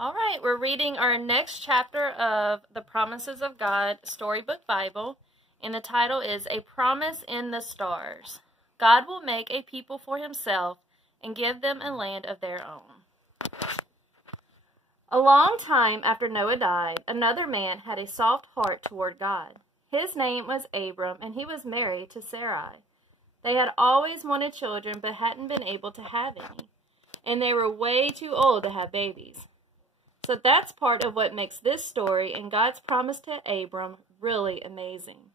All right, we're reading our next chapter of the Promises of God Storybook Bible, and the title is A Promise in the Stars. God will make a people for himself and give them a land of their own. A long time after Noah died, another man had a soft heart toward God. His name was Abram, and he was married to Sarai. They had always wanted children but hadn't been able to have any, and they were way too old to have babies. So that's part of what makes this story and God's promise to Abram really amazing.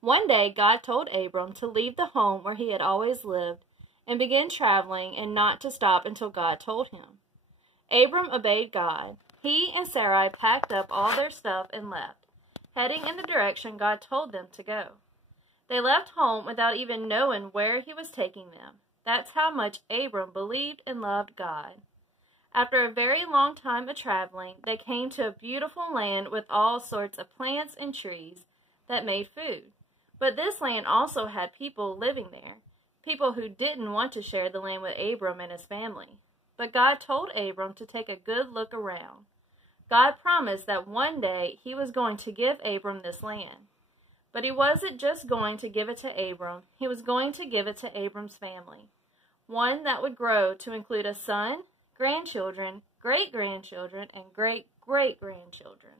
One day, God told Abram to leave the home where he had always lived and begin traveling and not to stop until God told him. Abram obeyed God. He and Sarai packed up all their stuff and left, heading in the direction God told them to go. They left home without even knowing where he was taking them. That's how much Abram believed and loved God. After a very long time of traveling, they came to a beautiful land with all sorts of plants and trees that made food. But this land also had people living there, people who didn't want to share the land with Abram and his family. But God told Abram to take a good look around. God promised that one day he was going to give Abram this land. But he wasn't just going to give it to Abram, he was going to give it to Abram's family, one that would grow to include a son, grandchildren, great-grandchildren, and great-great-grandchildren.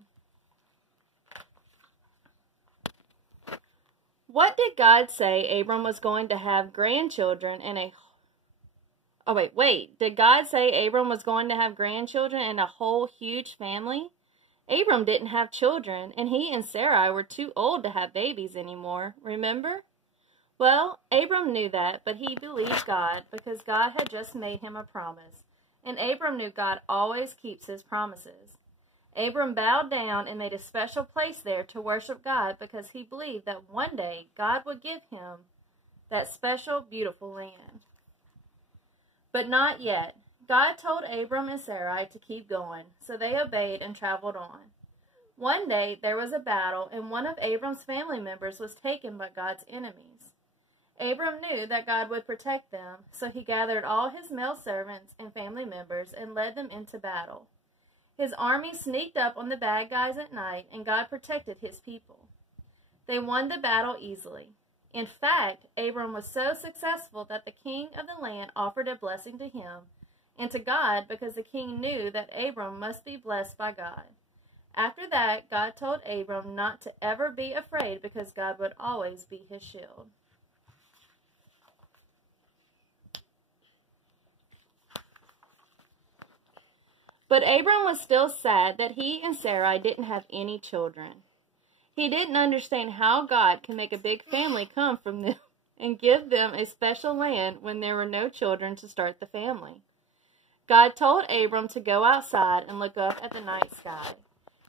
What did God say Abram was going to have grandchildren and a... Did God say Abram was going to have grandchildren and a whole huge family? Abram didn't have children, and he and Sarai were too old to have babies anymore, remember? Well, Abram knew that, but he believed God because God had just made him a promise. And Abram knew God always keeps his promises. Abram bowed down and made a special place there to worship God because he believed that one day God would give him that special, beautiful land. But not yet. God told Abram and Sarai to keep going, so they obeyed and traveled on. One day there was a battle, and one of Abram's family members was taken by God's enemies. Abram knew that God would protect them, so he gathered all his male servants and family members and led them into battle. His army sneaked up on the bad guys at night, and God protected his people. They won the battle easily. In fact, Abram was so successful that the king of the land offered a blessing to him and to God because the king knew that Abram must be blessed by God. After that, God told Abram not to ever be afraid because God would always be his shield. But Abram was still sad that he and Sarai didn't have any children. He didn't understand how God can make a big family come from them and give them a special land when there were no children to start the family. God told Abram to go outside and look up at the night sky.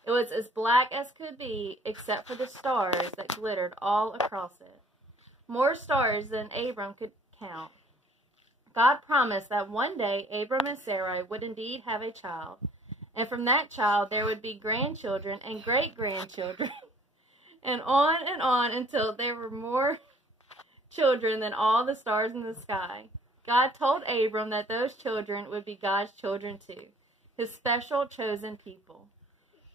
It was as black as could be except for the stars that glittered all across it. More stars than Abram could count. God promised that one day Abram and Sarai would indeed have a child, and from that child there would be grandchildren and great-grandchildren, and on until there were more children than all the stars in the sky. God told Abram that those children would be God's children too, his special chosen people.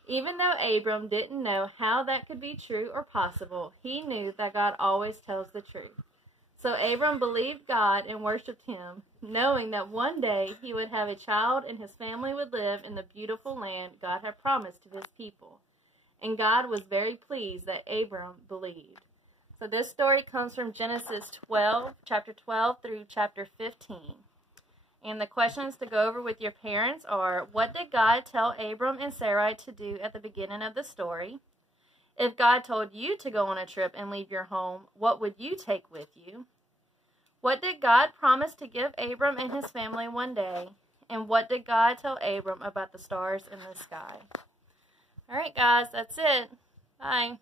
Even though Abram didn't know how that could be true or possible, he knew that God always tells the truth. So Abram believed God and worshipped him, knowing that one day he would have a child and his family would live in the beautiful land God had promised to his people. And God was very pleased that Abram believed. So this story comes from Genesis 12, chapter 12 through chapter 15. And the questions to go over with your parents are, what did God tell Abram and Sarai to do at the beginning of the story? If God told you to go on a trip and leave your home, what would you take with you? What did God promise to give Abram and his family one day? And what did God tell Abram about the stars in the sky? All right, guys, that's it. Bye.